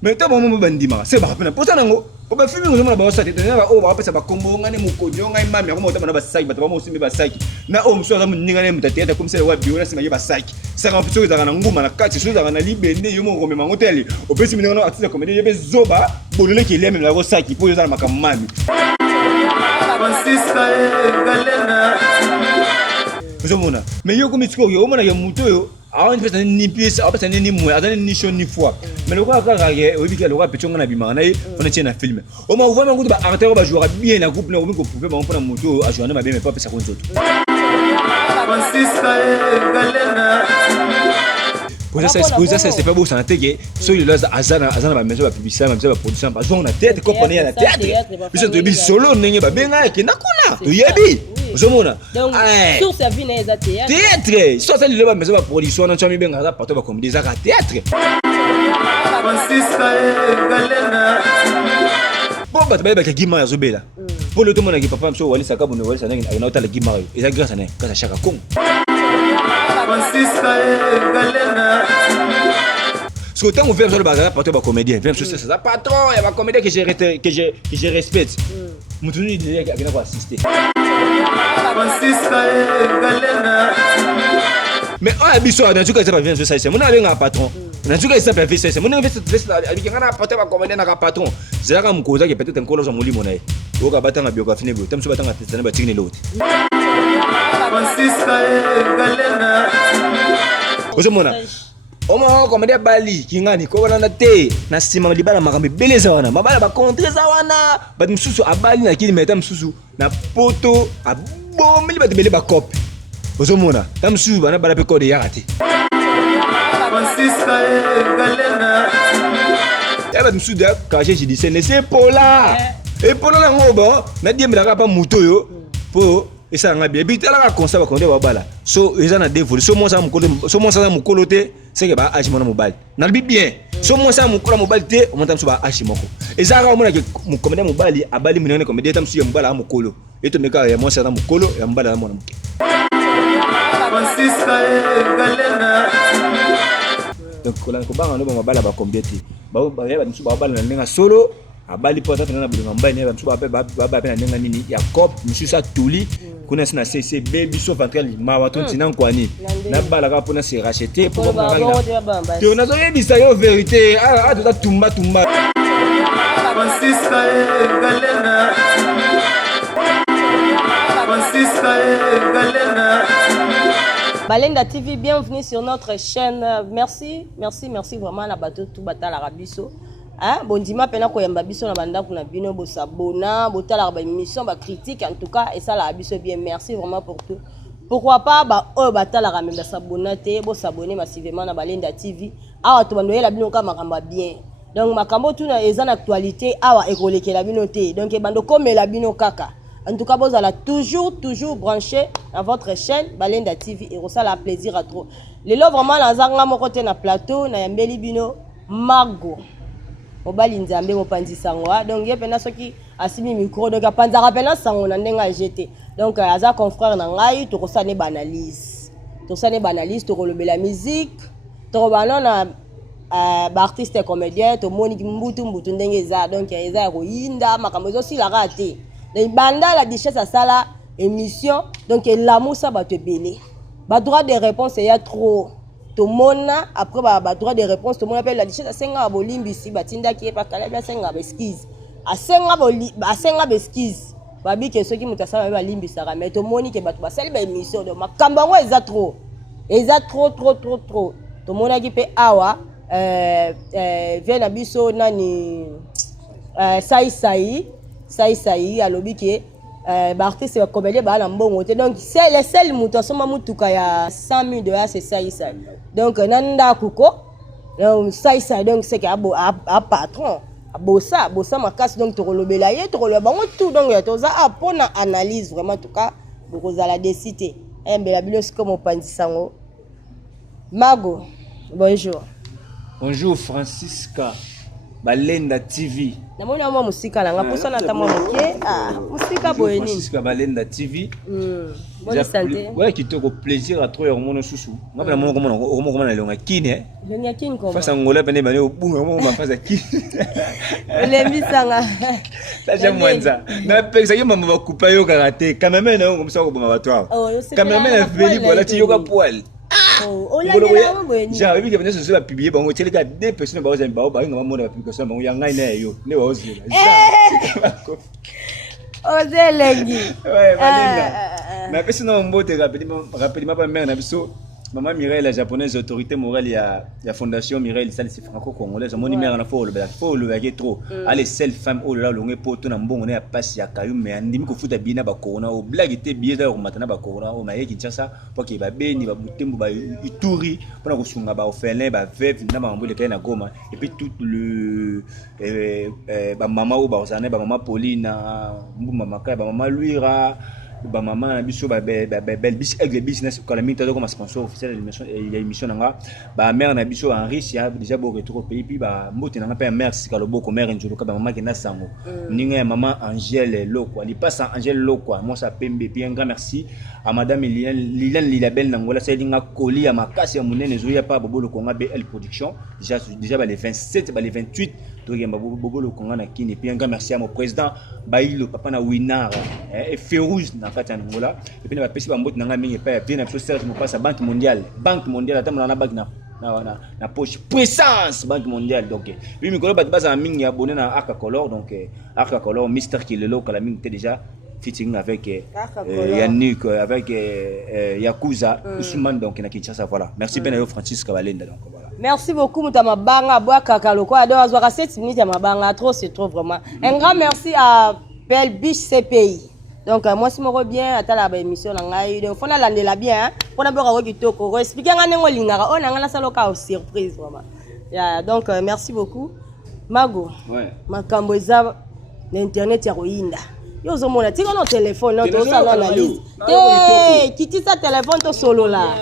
Mais tu as bon bandima, c'est pas pour ça nango. On va filmer nous on va ça tete na o va pesa ba kombo ngane mukojo ngai mami ko mota na ba saki bato ba mo simbe ba saki na o mso za muninga ne mutete ta comme ça wa bio na sima ba saki ça ka fitso za na nguma na kati so za na libende yo mo ko mema ngoteli o pesi minga no atisa komedi ye be zoba bolole ki leme na go saki po yo za na makamami Zomona mais yo comme tu yo mona ya muto yo a on fait ni pièce a fait ni moi a ni chaud ni fois mais le quoi carré au bique le quoi petit on a bima na on tient un film on m'a vraiment goût ba arrêter ba jouer bien na groupe na ko pouvait ba on prendre moto a jouer na bien mais pas ça comme ça pour ça c'est pas beau ça n'était so il là azana ba maison ba publicité même ça ba production ba jouer na tête comme on est à la théâtre puis ça te dit solo ninge ba benga ke na kona to yebi Zomona. Donc, sur sa vie, il y a théâtre. Théâtre. Soit ça, il y a une production, on a mis bien à partir de comme des arts théâtre. Bon, bah, tu vas avec Guimard à Zobela. Pour le tout le monde qui papa, on va aller à Kabou, on va aller à Nauta le Guimard. Et ça, grâce à chaque con. Parce que tant on fait le bazar, partir de comédien, même si c'est un patron, il y a un comédien que je respecte. Mon tour, il y a quelqu'un qui va assister. Mais on a besoin d'un truc qui s'appelle bien ça. Mon ami a un patron. Un truc qui s'appelle bien ça. Mon ami avec un patron va commander un patron. C'est là qu'on cause qui peut-être un collège en moli monnaie. Au cas battant la biographie négo. T'aimes ce battant la tête, ça ne va tirer l'autre. Ozomona. Oma komedi bali kingani ko wana te na sima libala makambe beleza wana mabala ba contre za wana ba msusu abali na kili meta msusu na poto abomeli ba tebele ba cop ozomona ta msusu bana bala pe ko de yakati ya ba msusu da kaje ji dise ne c'est pola et pola na ngoba na diembela ka pa muto yo po esa nga bien bitala ka constat ba konde ba bala so eza na dévolu so mo sa mukolo te c'est que ba aji mona mobile na bi bien so mo sa mukolo mobile te o montam so ba aji moko eza ka mona ke mukomeda mobile abali minene komeda tam su ya mobile mukolo eto meka ya mo sa na mukolo ya mobile na mona muke donc kola ko ba ngano ba mobile ba kombieti ba ya ba nsu ba bala na ninga solo abali pota tena bulunga mbani ba nsu ba pe na ninga nini ya cop nsu sa tuli kuna sina CCB biso ventral mawa ton tinan kwani na bala ka pona se racheter pour ba ngana to na zo yebisa yo vérité a to tumba Balenda TV, bienvenue sur notre chaîne. Merci vraiment la bateau tout bata la rabiso. Hein, bon dima pena ko yamba biso na banda kuna bino bo sabona, bo tala ba émission ba critique en tout cas et ça la rabiso bien. Merci vraiment pour tout. Pourquoi pas ba o bata la ramenda sabona te bo s'abonner massivement na Balenda TV. Awa to bandoye la bino ka makamba bien. Donc makambo tout na eza na actualité awa ekoleke la bino te. Donc e bando comme la bino kaka. En tout cas, vous allez toujours branché dans votre chaîne Balenda TV et ça la plaisir à trop. Les lots vraiment dans zanga mon côté na plateau na yambeli bino Margo. Obali nzambe mo panzi sangwa donc ye pena soki asimi micro donc apanza rappela sango na ndenga jeté. Donc aza confrère na ngai to ça ne banalise. To ça ne banalise to kolobela musique. To banana ba artiste et comédien to moni mbutu ndenge za donc eza ko yinda makambo zo si la raté. Les banda la Duchesse à sala émission donc l'amour ça va te belé. Ba droit de réponse il y a trop. Tout monde après ba droit de réponse tout le monde appelle la Duchesse à senga bolimbi si batinda qui est pas calé ba senga besquise. A senga besquise. Ba bi que ceux qui mutasaba ba limbi ça mais tout monde que ba to ba sala ba émission donc makamba ngo eza trop. Eza trop. Tout le monde qui peut awa vient na biso nani Yasai alobi ke artiste comédien ba na mbongo te donc c'est le seul muto soma mutuka ya 100 000 $ c'est Yasai donc nanda kuko Yasai donc c'est que a patron bossa makasi donc to kolobela ye to koloba bango tout donc to za apona analyse vraiment en tout cas beaucoup za la décider mbela bilos comme opandisango Mago bonjour Francisca Balenda TV. Namoni mwa musika nanga posa na tamwa mokie. Musika boyeni. Musika Balenda TV. Bonne santé. Ouais, qui te plaisir à trop mon sous. Moi na mon comment na longa kine. Longa kine comment? Face ngola bene bane obunga mo ma face ki. Lembi sanga. Ça j'aime moins ça. Na pesa yo mama ba coupa yo karaté. Cameraman na comme ça ko bonga batwa. Cameraman na veli bola ti yo ka poil. Oh là là boyeni. Ja bi ke bene so la publier bango tele ka deux personnes ba ozemba ba ngama mo na publication bango ya ngai na yo. Ne wa ozela. Ozelengi. Ouais, Valinda. Mais parce que non mbote rapidement pas mère na biso maman Mireille la japonaise autorité morale ya fondation Mireille ça c'est franco-congolaise mon numéro na faut le baguer trop allez seule femme oh là longue poto na mbongo na passe ya kayu mais andimi ko futa bina ba corona o blague te bié da ko matana ba corona o maye kinshasa pour que ba beni ba butembo ba ituri pour na ko sunga ba ofelin ba veuve na ba mbole kay na Goma et puis tout le ba mama o ba osane ba mama Paulina mbuma makaya ba mama Luira ba maman na biso ba bel business ko la minta comme sponsor officiel de l'émission nanga ba mère na biso Henri ya déjà beau retour au pays puis ba mbote nanga pa mère sikalo boko mère njolo ka ba maman ki na sango ninga maman Angèle Lokwa li passe Angèle Lokwa moi ça pembe puis un grand merci à madame Lila Belle nangola ça linga koli ya makasi ya munene zo ya pa bobolo konga BL production déjà ba les 27 ba les 28 Bobolo Konga na kini puis un grand merci à mon président Bailo papa na Winard et Férouz na kati ya Angola et puis na pesi ba mboti nanga mingi pa bien na biso Serge mo passe Banque mondiale atamona na banque na poche puissance Banque mondiale donc lui mikolo ba basa mingi abonné na Arca Color donc Arca Color Mister Kilelo kala mingi était déjà featuring avec Yannick avec Yakuza Ousmane donc na Kinshasa voilà merci bien à Francis Kabalenda donc voilà. Merci beaucoup Mouta Mabanga Boa Kakaloko Ado Azwaka 7 minutes à Mabanga trop c'est trop vraiment. Un grand merci à Belbiche CPI. Donc moi si me bien à la émission na ngai donc fona landela bien pour na boka kitoko expliquer nga nengo lingara on nga na saloka surprise vraiment. Yeah, donc merci beaucoup. Mago. Ouais. Makambo eza l'internet ya Royinda. Yo zomona tika no téléphone no to sala na liste. Kiti sa téléphone to solo là.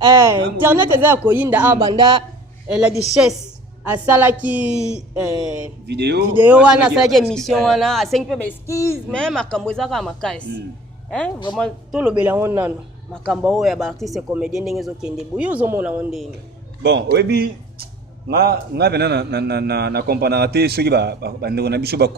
Internet eza Royinda abanda la duchesse asalaki vidéo wana asalaki émission wana a 5 peu esquisse même makambo eza ka makasi. Vraiment to lobela ngona makambo ya ba artiste comédien ndenge ezokende bo yo zomona ondeni. Bon, oyebi nga bena na comprendre te soki ba ndeko na biso ba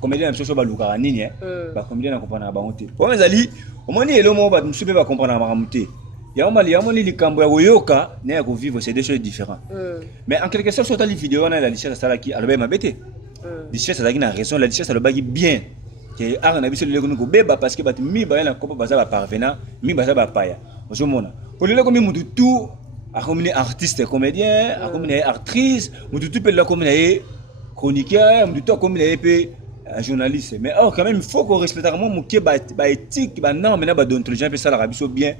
comédien na biso ba lukaka nini ba comédien na comprendre ba honte. Pour ezali omoni elo mo ba msupe ba comprendre ba muté. Yamali likambo ya koyoka na ya vivre c'est deux choses différentes. Mais en quelque sorte sur ta vidéo on a la richesse ça là qui alobe mabete. Richesse ça là qui na raison la richesse ça le bagi bien. Que ara na biso le ko beba parce que ba mi ba na kopa baza ba parvenant, mi baza ba paya. Ozomona. Pour le comme mutu tout a comme artiste comédien, a comme actrice, mutu tout peut la comme chroniqueur, mutu tout comme journaliste. Mais quand même il faut qu'on respecte vraiment mon ba éthique, ba non mais na ba d'entretien peut ça la biso bien.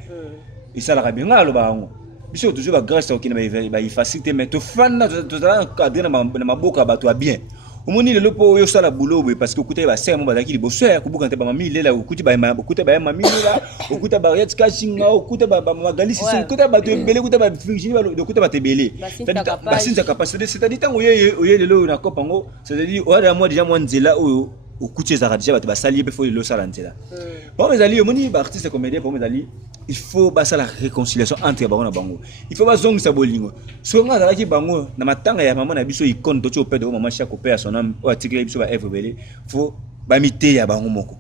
Et ça la bien ngalo ba ngo biso toujours ba grâce au kina ba facilité mais to fana to cadre na maboka ba to bien omoni le lopo yo sala boulot parce que kuta ba sermo ba ki liboso ko buka te ba mami lela okuti ba mami lela okuta ba yet kashinga okuta ba magali sisi okuta ba to belé okuta ba virginie ba okuta ba te belé ba sinza capacité c'est-à-dire tant oye lelo na kopango c'est-à-dire o moi déjà moi nzela o okuti za déjà ba sali pe fo le sala nzela bon mes amis omoni ba artiste comédien pour mes amis il faut basa la réconciliation entre bango na bango il faut bazong sa bolingo so nga za ki bango na matanga ya maman na biso icône to cho pede maman chaque père son âme o article biso ba evrebele faut ba mité ya bango moko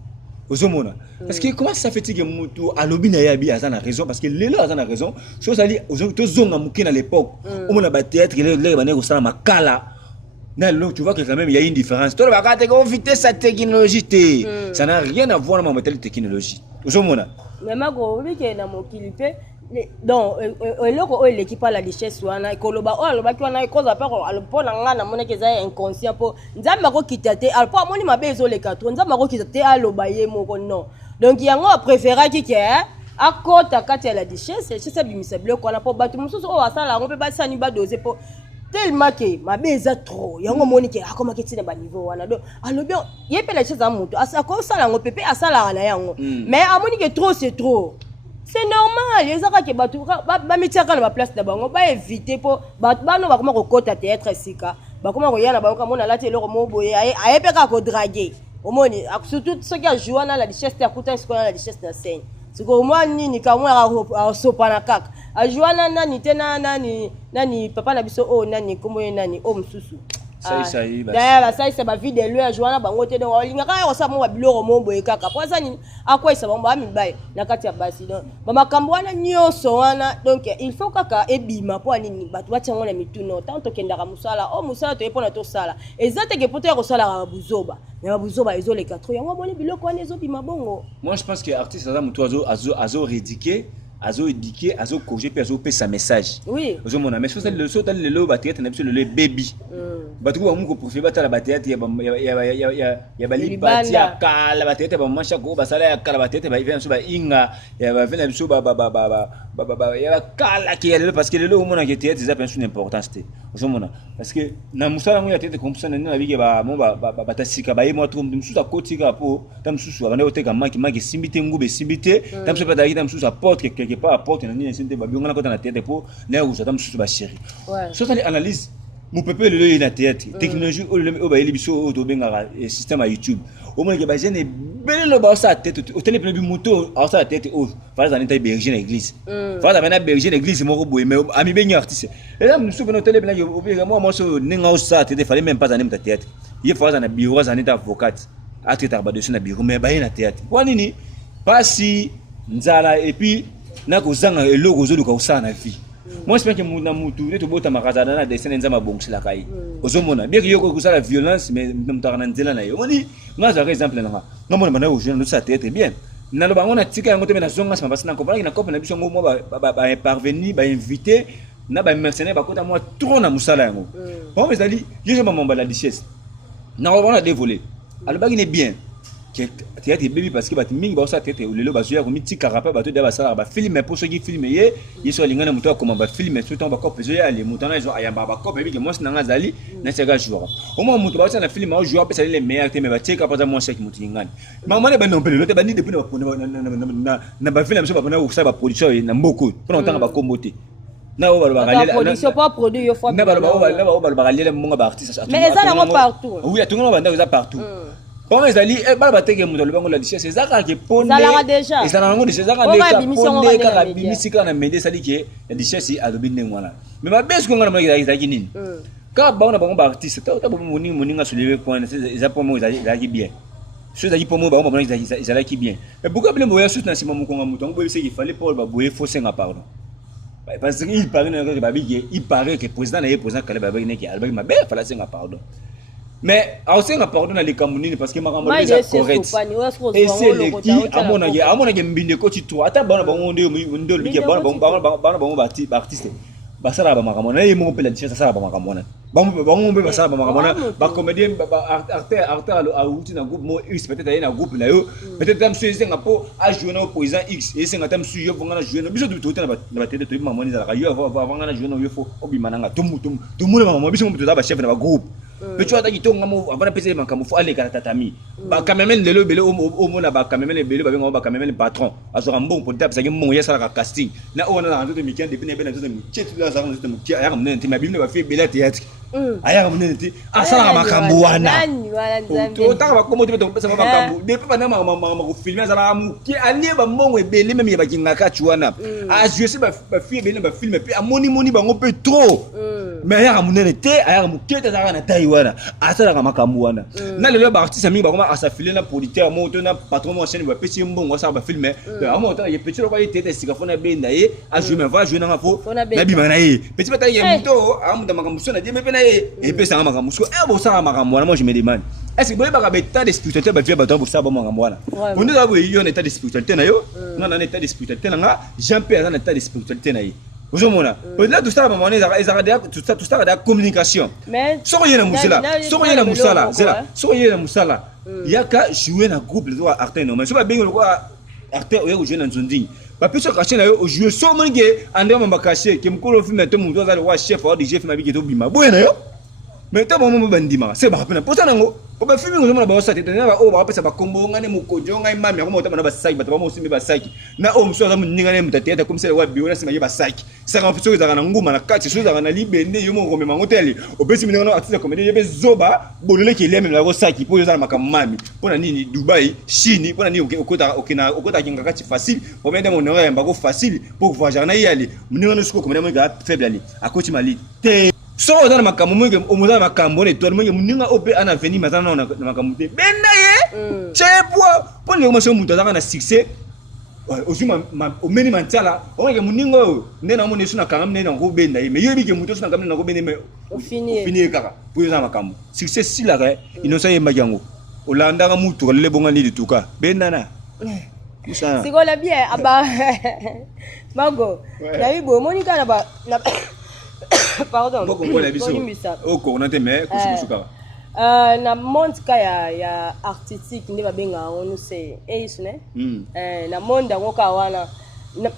ozomona parce que comment ça fait que mutu alobi na ya bi azana raison parce que lelo azana raison so ça dit to zonga muki na l'époque au mona ba théâtre le ba ne ko sala makala na lo tu vois que quand même il y a une différence toi ba ka te ko vitesse sa technologie ça n'a rien à voir avec la technologie ozomona. Mais mago oui que na mokili pe donc eloko l'équipe la richesse wana ekoloba aloba ki wana cause pa alpo na nga na mona ke za inconscient po nzamba ko kitate alpo amoni mabezo le 4 nzamba ko kitate aloba ye moko non donc yango préféra ki ke akota kati ya la richesse c'est ça bimisa bloko wana po batu mususu o asala ngo pe ba sani ba doser po tellement que mabeza trop yango moni ke akoma ke tina ba niveau wana do alobi ye pe la chose amuto asako sala ngo pepe asala na yango mais amoni ke trop c'est trop c'est normal les aka ke batu ba metiaka na ba place na bango ba éviter po batu bano ba koma ko kota théâtre sika bakoma koyana bayoka mona lati eloko moboye ayepeka ko draguer omoni surtout ceux qui a joué na la richesse ya kuta siko na la richesse na scène siko moi nini kamwe a sopana kaka a joué na nani tena nani papa na biso o nani komo nani o msusu Yasai d'ailleurs ça c'est ba vie de lui a joué na bango te donc olinga ka ko sa mo biloko moboye kaka po ça nini akwa isa bango ba mibai na kati ya basi donc ba makambo wana nyoso wana donc il faut kaka ebima po nini batu batango na mituno tant okenda ka musala o musala to epona to sala ezate ke poto ya ko sala ka buzoba na buzoba ezole 4 yango moni biloko wana ezobima bongo. Moi je pense que artiste ça mutu azo rédiquer azo éduquer azo corriger puis azo passer sa message. Oui ozo mona mais ça le saut dans le lo batete na biso le baby batu ba mu ko profiter batala batete ya bali bati ya kala batete ba mancha ko basala ya kala batete ba vient so ba inga ya ba vient biso ba ya kala qui est parce que le lo mona que théâtre ça pense une importance té ozo mona parce que na musala mo ya théâtre comme ça na bige ba mo ba batasika ba mo trum musu sa kotika po tam susu ba na oteka maki simbite ngube simbite tam so pa tam susu apporte quelque pas apporte na nini sente ba biongana ko na théâtre po na uza tam susu ba chéri so ça analyse mon peuple le na théâtre technologie o ba eli biso o to benga système à YouTube au moins que ba jeune belle le ba sa tête au téléphone bi moto a sa tête o fa za nita berger na église fa za na berger na église mo ko boye mais ami benga artiste et là nous souvenons téléphone o benga moi so ninga o sa tête fallait même pas za na théâtre il fa za na bureau za nita avocate a traiter ba dessus na bureau mais ba na théâtre kwa nini pasi nzala et puis na ko zanga eloko zo luka usana na vie. Moi je pense que na mutu to bota makazana na descendre nzama bongusila kai ozomona bien que yoko kusala violence mais mutaka nzela na yo oni nga za exemple na nga mona bana ujena no sa tête bien na lo bango na tika yango te na zonga sama basi na comprendre na couple na biso ngo mo ba parvenir ba inviter na ba mercenaire ba kota moi trop na musala yango bon mais ali je me mamba la richesse na on a dévolé alors ba ne bien que théâtre baby parce que bati mingi ba sa tête ou lelo ba zuya ko miti karapa ba to da ba sala ba film pour ceux qui filmer ye yeso lingana muto ko ba film tout temps ba ko peso ya le muto na zo ayamba ba ko baby que moi na ngazali na sega joueur au moins muto ba sa na film au joueur pesa les meilleurs mais ba teka pas moi chèque muto ngani mama ne ba non pele lote ba ni depuis na ba film so ba na sa ba production na mboko pour longtemps ba kombote na o ba galela production pas produit yo fois na ba galela monga ba artiste mais ça là partout oui a tout le monde ça partout. Bon mais ali bala bateke muto le bango la richesse ezaka ke ponde déjà ezala ngo déjà ka ponde ka bimisika na mende sali ke la richesse adobi ndengwana mais ba beso ngana mona ezaki nini ka ba ona bango ba artiste ta bo moninga soulever point eza pour moi ezaki bien ceux qui pour moi ba ona ezaki bien mais pourquoi bien moya sous na sima mukonga muto ngo bebise il fallait pour ba boye fausser nga pardon parce que il paraît que président na président kale ba ne ki albaki mabe fallait senga pardon. Mais aussi on pardon na les camunini parce que ma camunini est correct et c'est les qui à mon avis mbinde ko tu toi ata bana bango ndo le bana artiste basara ba makamona e mo pela tshisa sala ba makamona bango be basara ba makamona ba comédien ba acteur a outi na groupe mo X peut-être na groupe na yo peut-être tam suize ngapo a jouer na président X et c'est ngatam suize yo ngana jouer na biso tout na ba tete to mamoni za yo avant ngana jouer na yo fo obimananga tout le monde biso mo to ba chef na ba groupe. Mais tu as dit que tu as pesé ma camoufle aller à tatami. Bah quand même le belo au mona bah quand même le belo bah quand même le patron. Alors un bon pour taper ça que mon y'a ça la casting. Na on a un autre week-end depuis ne ben tout de suite tu dois avoir un petit air amené ma bible va faire belle théâtre. Air amené ah ça la makambuana. Tu autant va comment tu peux ça va makambu. Depuis pendant ma filmer ça la mu qui aller ba mon et belle même ya ba kingaka chuana. Ah je sais ba faire belle ba film puis à moni ba on peut trop. Mais air amené té air mu qui ta na taille wana asala kama kamuana na lelo ba artiste mingi ba koma asafile na producteur mo to na patron mo chaîne ba petit mbongo sa ba filmer a mo to ye petit ko tete sika fona benda ye a jouer mais va jouer na ngafo na bima na ye petit bata ye muto a mu da makamuso na je me pe na ye e pe sa makamuso e bo sa makamuana moi je me demande est-ce que boye ba état de spiritualité ba vie ba to bo sa ba makamuana on nous a vu yo état de spiritualité na yo non na état de spiritualité na nga Jean-Pierre na état de spiritualité na ye. Aujourd'hui, là tout ça, tout ça, la communication. Mais soyez na musala, il y a qu'à jouer dans groupe les trois artistes non mais c'est pas bien le quoi acteur ou jouer dans zonding. Ba peso caché na yo jouer so mangi andé mamba caché que mkolo film to muto za le wa chef ou DJ film abi to bima. Bueno yo. mais to maman bandima c'est ba pena pour ça nango pour ba filmer ngoma ba osate tena ba o ba pesa ba kombo ngane mukojo ngai mami ngoma otama na ba saki ba tama osimi ba saki na o mso za muninga ne mutatieta comme ça wa biona singa ba saki ça quand plutôt za na nguma na kati so za na libende yo mo ngome mangoteli obesi mina na artiste comédie yebe zoba bolole ki leme na go saki pour yo za na makamami pona nini Dubai Chine pona nini okota kinga kati facile pour mettre mon oreille mbako facile pour voyager na yali muninga no suko comédie mo ga faible ali akoti mali so on makambo mwingi omuza makambo ne toi mwingi muninga ope ana veni mazana na makambo te benda ye chepwa pole ngoma so muntu azaka na succès ozuma omeni mantala onge muningo ndena mone suna kanga mne na ngo benda ye mais yebi ke muto suna kanga na ngo benda mais fini kaka pour za makambo succès sila ka inosa ye majango olanda ka mutu le bonga ni lituka benda na sikola bien aba mago na bibo monika na ba pardon na monde ya artistique nde babenga onu se eisne na monde ngo ka wana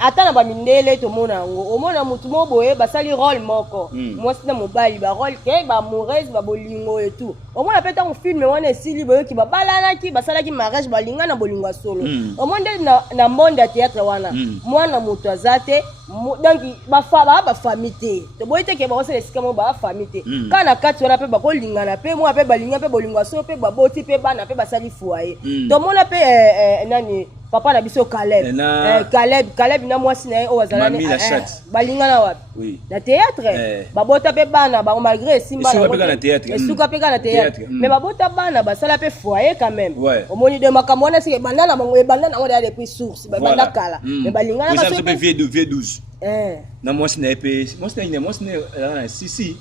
ata na ba mindele to mona ngo omona mutu mo boye basali rôle moko mwasi na mobali ba rôle ke ba mauvaise ba bolingo et tout omona peta un film wana esili boye ki babalana ki basalaki mariage balinga na bolingo solo omona na monde ya théâtre wana mwana mutu azate donc ba famille te to boye te ke ba osele sikamo ba famille te kana kati wana pe ba kolingana pe mo pe balinga pe bolingo solo pe ba boti pe bana pe basali foyer to mona pe nani papa na biso Caleb na mwasi na o wazalani balinga na wapi na théâtre babota pe bana ba malgré simba na théâtre suka pe na théâtre mais babota bana basala pe foyer quand même omoni de makambo na sike bandana bango bandana ngo depuis source banda kala mais balinga na baso pe V12 na mwasi na pe mwasi na si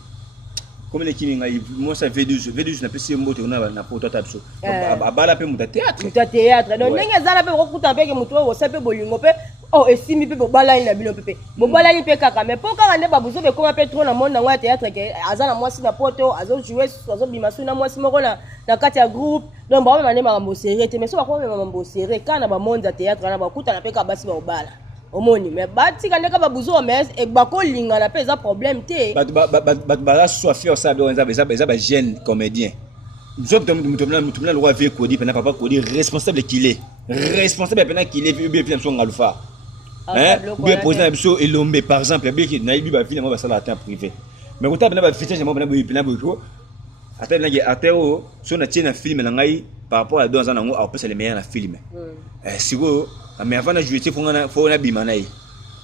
comme les kiminga moi ça V12 na pesi mbote na poto tabso abala pe muta théâtre donc ndenge zala pe kokuta pe ke mutu o sa pe bolingo pe oh esimi pe bobala ina bino pe bobala ni pe kaka mais pour kaka nde babuzo be koma pe trop na monde na théâtre ke azana mwasi na poto azo jouer azo bimasu na mwasi moko na kati ya groupe donc ba mane mambo serré te mais so ba ko mambo serré kana ba monde théâtre na bakuta na pe ka basi ba obala omoni mais bati kandeka babuzo mais e bakolinga na pesa problème te ba soit faire ça ba jeune comédien nous le roi vieux Kodi pena papa Kodi responsable qu'il est bien son ngalufa hein bien président biso elombe par exemple bien qui na ibi ba finalement ba sala atteint privé mais ko tabena ba fitage mo pena bo ata na atero so na tiena film na ngai par rapport à deux ans nango a passer les meilleurs na film siko mais avant de jouer faut na bimanaï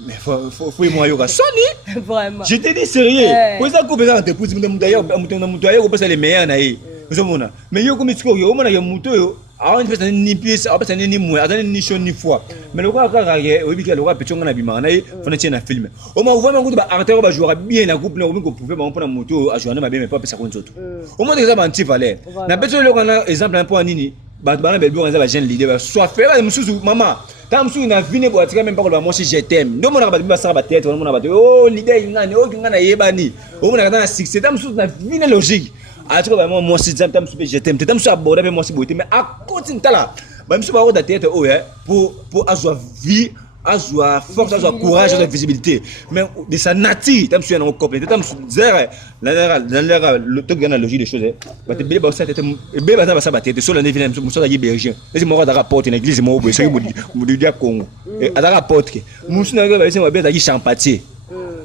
mais faut moi yoga soni vraiment je te dis sérieux pour ça couper ça te pousse d'ailleurs mutu ayo passer les meilleurs na ye uzomona mais yo comme tsiko yo mona ya mutu yo a on fait ni pièce a passer ni moi a ni show ni fois mais le quoi kaka obi ki le quoi petonga na bimanaï faut na tiena film au moins vraiment ko ba acteur ba jouer bien na groupe na ko pouvait ba mpona mutu a jouer na bien mais pas pesa ko nzoto au moins ça ba anti valeur na beto le kana exemple un point nini ba bana belbo on za ba jeune leader soit faire mususu maman tam su na vine bo atika même pas ko ba moi je t'aime ndo mona ba ça ba tête mona ba oh leader ngani oh ngana yebani oh mona kana succès tam su na vine logique atika ba moi si tam su je t'aime tam su aborder avec moi si boité mais à côté tala ba musu ba ko da tête oh pour avoir vie avoir force avoir courage avoir visibilité mais de sa nature tam su na compléter tam su zéro le truc dans la logique des choses ba te bele ba ça tête be ba ça ba tête sur la nevine musu da berger les mo da rapport une église mo bo so mo dia Congo et da rapport que musu na ba se mo be da ki champatier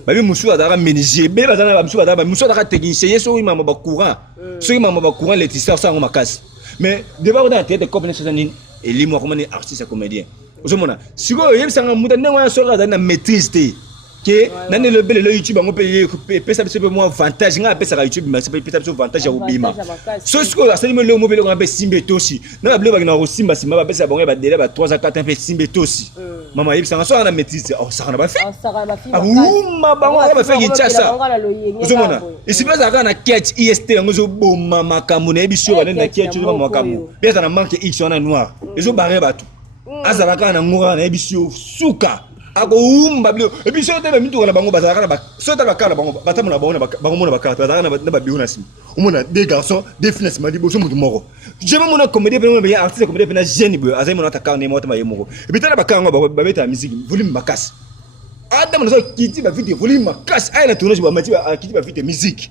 ba bi musu da menuisier be ba da musu da technicien so ima ba courant so ima ba courant les tisseurs ça on ma casse mais d'abord dans tête comme ça ni et lui moi comme artiste comédien ozomona siko yebisanga muta ndenge wana soka na maîtrise te que nani le bel YouTube on peut pesa biso mo avantage nga pesa YouTube mais c'est pesa biso avantage ya obima so siko asali mo le mo bele on peut simbe tosi na bele ba na ko simba simba ba pesa bonga ba délai ba 3 à 4 un peu simbe tosi mama yebisanga so na maîtrise oh ça na ba fait ma bango ba fait kinchasa ozomona isi pesa ka na catch IST ngozo boma makambo na ebiso ba na catch zo makambo pesa na manque X on a noir ezo barre bato azalaka na ngora na ebiso suka ako mbablo ebiso te ba mitu kana bango bazalaka ba so ta bakala bango batamuna bango mona bakala bazalaka na ba biona sim umona des garçons des financements di boso mutu moko je me mona comédie pe me artiste comédie pe na jeune bo azai mona ta kana mo ta ma yemoko ebitana bakanga ba beta musique volume makasi adam na so kiti ba vite volume makasi ay na tournage ba mati ba kiti ba vite musique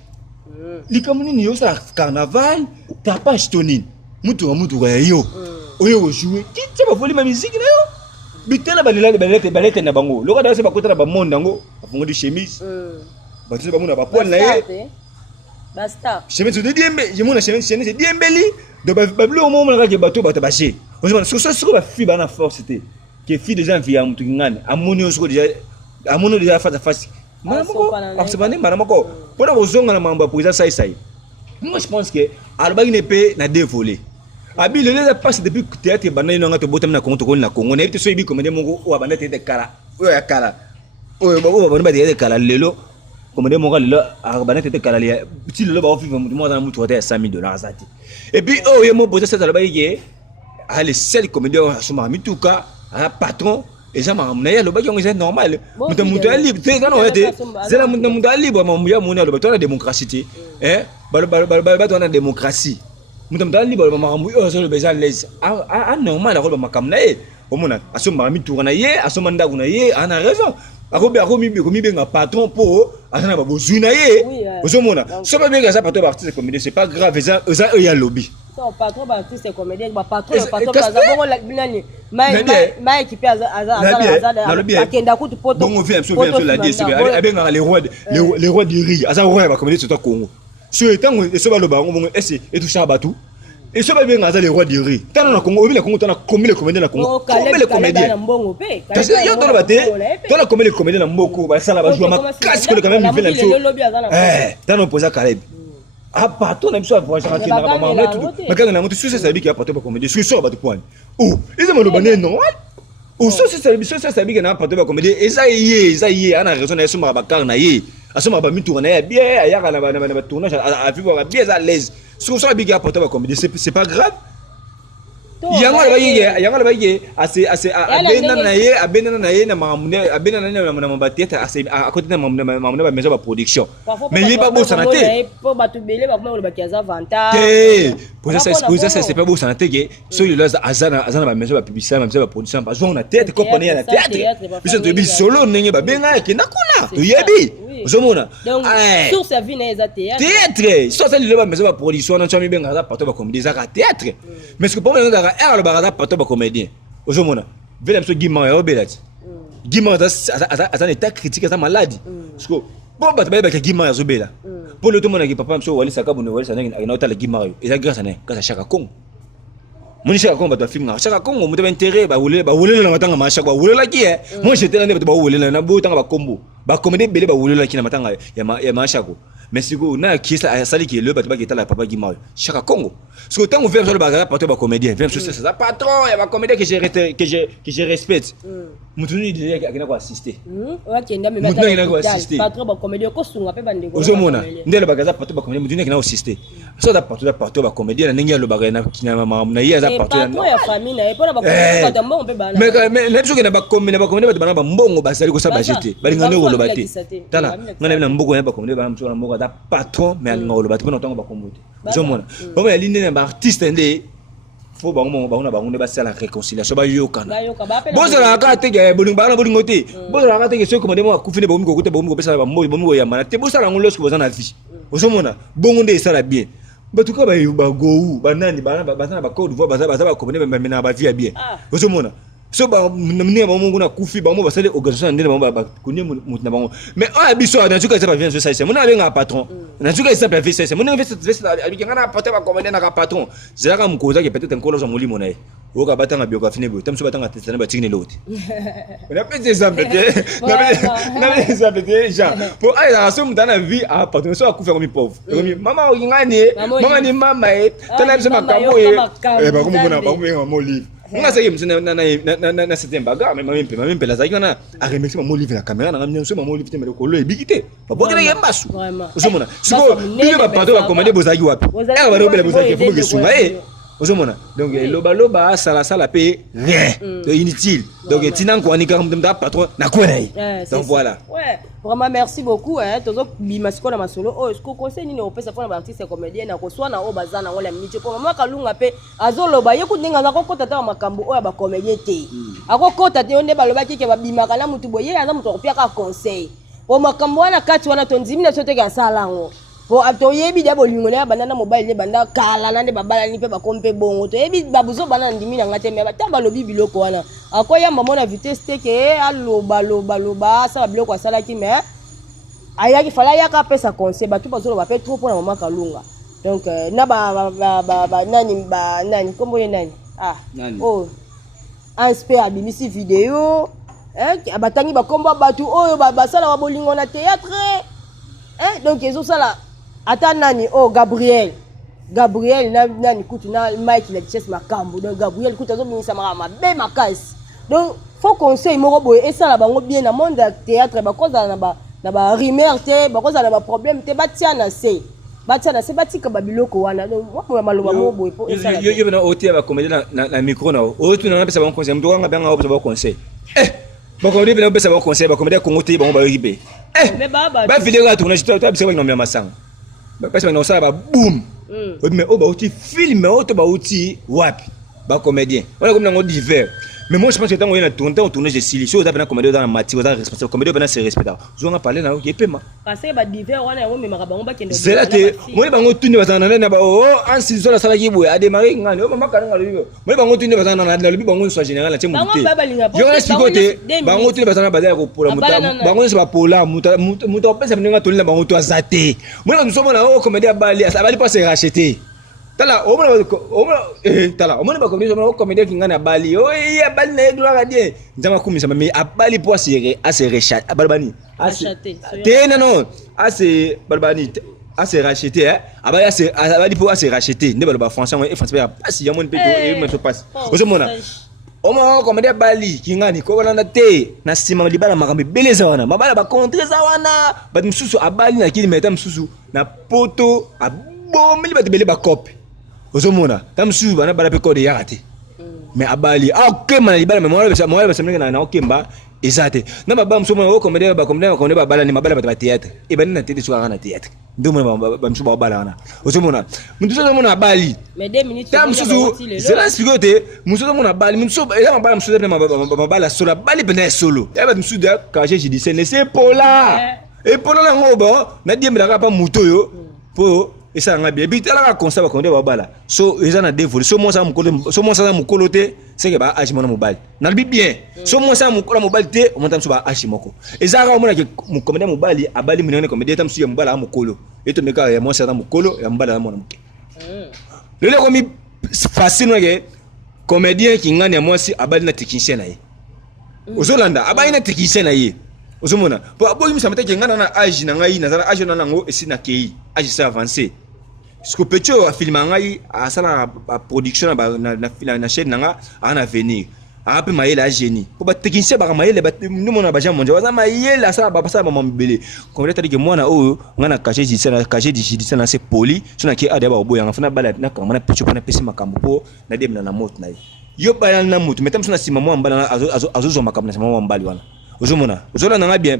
likambo nini yo sala carnaval ta page tonine mutu ya yo oyo jouer kitsa ba volume musique na yo bitela balete na bango loka da se bakota na ba monde ngo afungo di chemise batuse ba muna ba poil na ye basta chemise de diembe je mona chemise diembeli do ba blo mo mona ka bato bata baché ozoma so ba fi ba na force te que fi déjà via mutu ngane amoni osko déjà face à face maramoko absebane maramoko pona ozonga na mamba pour ça sai moi je pense que alba ne peut na dévoler abi le les passe depuis théâtre banana no ngato botam na Congo na Congo na so ibi comédie mongo o banda tete kala o ya kala o babo bana tete kala lelo comédie mongo lelo a banda tete kala le ti lelo ba ofi mo na mutu hotel $100 zati et puis oh yemo poser ça alba yé a les seuls comédiens soma mituka a patron et ça m'a Naya le bagage c'est normal mutu libre c'est non c'est la mutu libre mamuya mona le bato la démocratie bato na démocratie mutamda libre mamuya yo so le besoin les normal ko makam na ye omona asoma mituka na ye asoma ndaku na ye ana raison akomi benga patron po asana ba bozu na ye ozomona so ba benga ça patron artiste comédien c'est pas grave ça ya lobby so patron ba artiste comédien ba patron ba bongo la binani mai qui pèse akenda kutu poto bongo vient so la dire c'est benga les rois du riz asa roi ba comédien sur Congo so etango so ba loba bongo ese et tout ça batu et so ba benga les rois du riz tana na Congo obi la Congo tana combien les comédiens na Congo combien les comédiens na mbongo pe parce que yo tona bate tona combien les comédiens na mboko ba sala ba joue ma casse que quand même il fait la chose tana poser Caleb ah patron na biso voyage na kina ba mama tout mais quand na moto succès ça bi ki apporter ba comédien succès ba to point oh ils ont le non ou ça c'est bi que na apporter ba comédien et ça y ana raison na soma ba car na ye asoma ba mitu na ya bien ayaka na ba tournage à vivre bien à l'aise ça bi ki apporter ba comédien c'est pas grave yango le baye assez abena na ye na mamune abena na mabatieta assez à côté na mamune ba maison ba production mais il pas beau santé pour batu belé ba mo le bakiaza avantage pour ça c'est pas beau santé que so le azana ba maison ba publicité ba maison ba production ba zo na tête compagnie na théâtre biso to bi solo nenge ba benga ke na kuna to yebi ozomona donc sur sa vie na eza théâtre so ça le ba maison ba production na chami benga za partout ba comme des arts théâtre mais ce que pour moi le baraza pato ba comédien ozomona vela mso gima ya obelati gima za état critique za maladie parce que bon ba ba gima ya zobela pour le tout monde qui papa mso wali saka bone wali sana na otala gima yo eza grâce na ka shaka kongo moni shaka kongo ba film na shaka kongo muto ba intérêt ba wulela na matanga ma shaka wulela ki moi j'étais là ba wulela na bo tanga ba kombo ba comédien belé ba wulela ki na matanga ya ma shako mais si go na qui ça sali qui le batba qui est là papa qui m'a chaque Congo parce que tant on fait sur le bazar patron ba comédien même c'est ça patron et ba comédien que je respecte mutuni de qui na ko assister OK ndame patron ba comédien ko sunga pe bande ko ozomona ndele bazar patron ba comédien mutuni qui na assister ça da patron ba comédien na ninga lo bazar na kina mama na ya za patron ya famille na epona ba comédien ba mbongo pe bana mais na biso que na ba comédien ba mbongo ba sali ko sa ba jeter ba linga no lo bate tala ngana na mbongo ya ba comédien ba mso na mbongo patron mais ngolo lo bate pona tonga ba kombote ozomona bon ya ligne na artiste ndé faut bango ne ba sala réconciliation ba yokana bon ça ka te ke bolingo te bon ça ka te ke so ko ndemo akufine ba miko ko te ba miko pesa ba mo ya mana te bo sala ngolo sko bazana vie ozomona bongo ndé sala bien batuka ba go ba nani ba ba code voix ba ko na ba vie bien ozomona so ba mne ba mungu na kufi ba mo ba sale organisation ndene ba kunye mutu na bango mais on biso na tuka ça vient sur ça mon abenga patron na tuka ça peut faire ça mon investe avec ngana patron ba commander na patron zaka mkoza ke peut-être encore zo molimo na ye oka batanga biographie ne bo tamso batanga testana ba tingine lote on a peut exemple na exemple déjà pour aller dans son dans la vie à patron so akufa comme pauvre mama ngani mama ni mama tana biso makamo e ba ko mo livre nga sake msina na septembre baga même pe la zaki na a remercier mon livre na caméra na ngamnya so mon livre te mele ko lo ebikite ba bokela yembasu ozomona siko bile ba pato ba commander bozaki wapi ba robele bozaki faut que sunga ozomona donc loba sala pe rien c'est inutile donc tinan ko anika mta patron na kwena donc voilà ouais vraiment merci beaucoup tozo bimasiko na masolo oh est-ce que conseil nini opesa pona ba artiste comédien na ko swana o bazana ngola minute po mama Kalunga pe azoloba ye kudinga za kokota ta makambo oya ba comédien te akokota te onde baloba kike ba bimaka na mutu boye aza mutu kopia ka conseil o makambo wana kati wana tonzimi na sote ka salango po atoyebi dia bolingona banana mobile ne banda kala nande babala ni pe bakompe bongo to yebi babuzo bana ndimi na ngate me batamba lobi biloko wana akoya mama vitesse ke aloba ça biloko asala ki me ayaki fala yaka pesa conseil batu bazolo ba pe trop pour na mama Kalunga donc na nani kombo ye nani oh inspire Ebimi si vidéo abatangi bakomba batu oyo basala ba bolingo na théâtre donc ezo sala ata nani Gabriel nani kutu na Mikeladuchesse makambo donc Gabriel kutu azo binisa mabe makasi donc faut conseil moko boye esala bango bien na monde ya théâtre bakoza na ba rumeur te bakoza na ba problème te batia na se batika babiloko wana donc moi maloba mo boye po esala yo bana otia ba comédien na micro na otu na pesa ba conseil mto nga banga ba conseil ba comédien bana pesa ba conseil ba comédien kongo te bango ba ribe ba vidéo ya tournage to bisa ba nomya masanga ba pesa ba sala ba boom mais ba uti film auto ba uti wapi ba comédien wala comme nango divers mais moi je pense que tant on est tourné je suis sur dans comédien dans matière dans responsable comédien ben c'est respectable je on a parlé na yepema parce que ba divers wana on me makabango ba kendo c'est là te moi bango tuni bazana na ba en si zola sala ki boye a démarrer ngani o mama kana ngalo moi bango tuni bazana na lobi bango soit général la temo te yo na sikote bango tuni bazana bazala ko pola muta bango se ba pola muta pesa mninga toli na bango to azate moi nous sommes là comédien bali pas se racheter tala o mona ba comédien qui ngana bali o ya bali na gloire à Dieu nzama kumisa mais abali pour se racheter balbani te non se balbani se racheter abali pour se racheter ne ba français et français ya passe ya mon peto et me passe o mona o mona comédien bali qui ngani ko na te na sima libala makambe beleza wana mabala ba contre za wana ba msusu abali na kili meta msusu na poto abomeli ba tebele ba cop ozomona tamsu bana bala pe ko de yakate mais abali okema na libala mais moi ba semeka na okemba ezate na baba msomo o comédien ba bala ni mabala ba théâtre e bani na tete soka na théâtre ndumba ba msomo ba bala wana ozomona muntu so mona abali mais 2 minutes tamsu c'est la spigote muso mona abali muso eza mabala muso na mabala solo bali bena solo ya ba muso da kaje je dis c'est pola et pola na ngobo na diembela ka pa mutoyo po esa nga bien bitala ka constat ba konde ba bala so eza na dévolu so monsa mukolo te c'est que ba agimona mobile na bi bien so monsa mukolo mobile te o monta msuba agimoko eza ka mona ke mukomede mobile abali munene komede tam su ya mobile amukolo eto meka ya monsa na mukolo ya mobile na mona muke lele komi facile ke comédien ki ngani ya monsi abali na technicien na ye ozolanda abali na technicien na ye ozomona po aboyi msamata ke ngana na age na ngai na zala age na nango esi na kei age ça avancé ce que petit a filmé ngai a sala production na chaîne nanga ana venir a pe maye la génie po ba technicien ba maye le ba nous mona ba jam monja za maye la sala ba sala ba mbele comme lettre que moi na o ngana caché dit na c'est poli so na ki ade ba oboya ngafuna bala na kama na petit po na pesi makambo po na dem na moto na yo bala na moto metam so na sima mo mbala azo makambo na sima mo mbali wana ozomona ozola nanga bien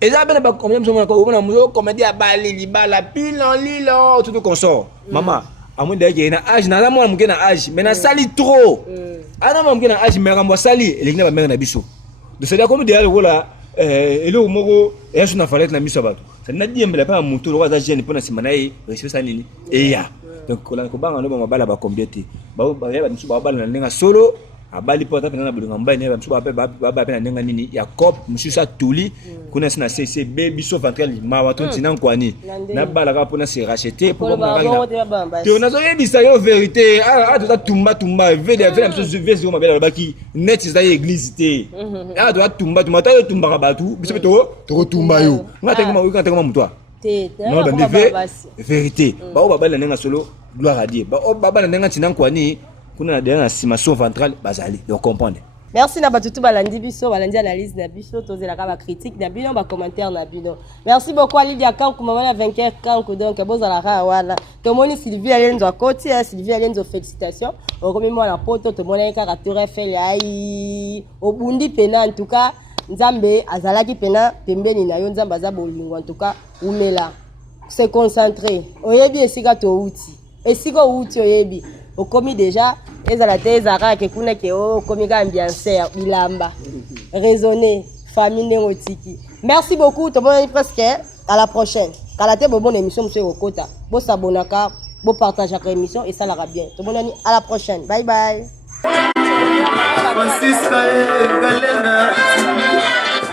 eza bena ba combien mso ko mona muzo comédien bali libala pilon lilo tout consort mama amu ndeke na âge na la mona mukena âge mais na sali trop ana mona mukena âge mais rambo sali elingina ba mère na biso de c'est comme derrière voilà elo moko yesu na falete na biso bato ça na diembela pa mutu lo za jeune pona simana yi respect ça nini eya donc ko banga no ba mabala ba combien te ba ya ba biso ba bala na ninga solo abali pota pena na bulunga mbai ne bamsuba ba pena nenga nini ya cop mususa tuli kuna sina CCB biso ventrel mawa tonti nan kwani na bala ka pona se racheter pour na banga to na zo yebisa yo vérité a to tumba vede mususu vezi yo mabela baki net za église te a to tumba ta yo tumba ka batu biso to tumba yo ngata ngama mutwa te na ba vérité ba bala nenga solo gloire à Dieu ba bala nenga tinan kwani kuna na simation ventrale bazali donc comprendre. Merci na batutu balandi biso balandi analyse na biso tozela ka ba critique na bino ba commentaire na bino. Merci beaucoup Lydia Kanku maman la vainqueur Kanku donc bozala ka wana to moni Sylvie Alenzo akoti Sylvie Alenzo félicitations okomi mwana poto to mona ka Tour Eiffel ai obundi pena en tout cas Nzambe azalaki pena pembeni na yo Nzambe aza bolingo en tout cas umela se concentrer oyebi esika to uti esika uti oyebi okomi déjà ezala te ezaka ke kuna ke okomi ka ambiance bilamba raisonner famille ngotiki. Merci beaucoup to bon presque à la prochaine. kala te bonne émission monsieur okota bo s'abonnaka bo partager la émission et ça la bien to bonani à la prochaine bye bye.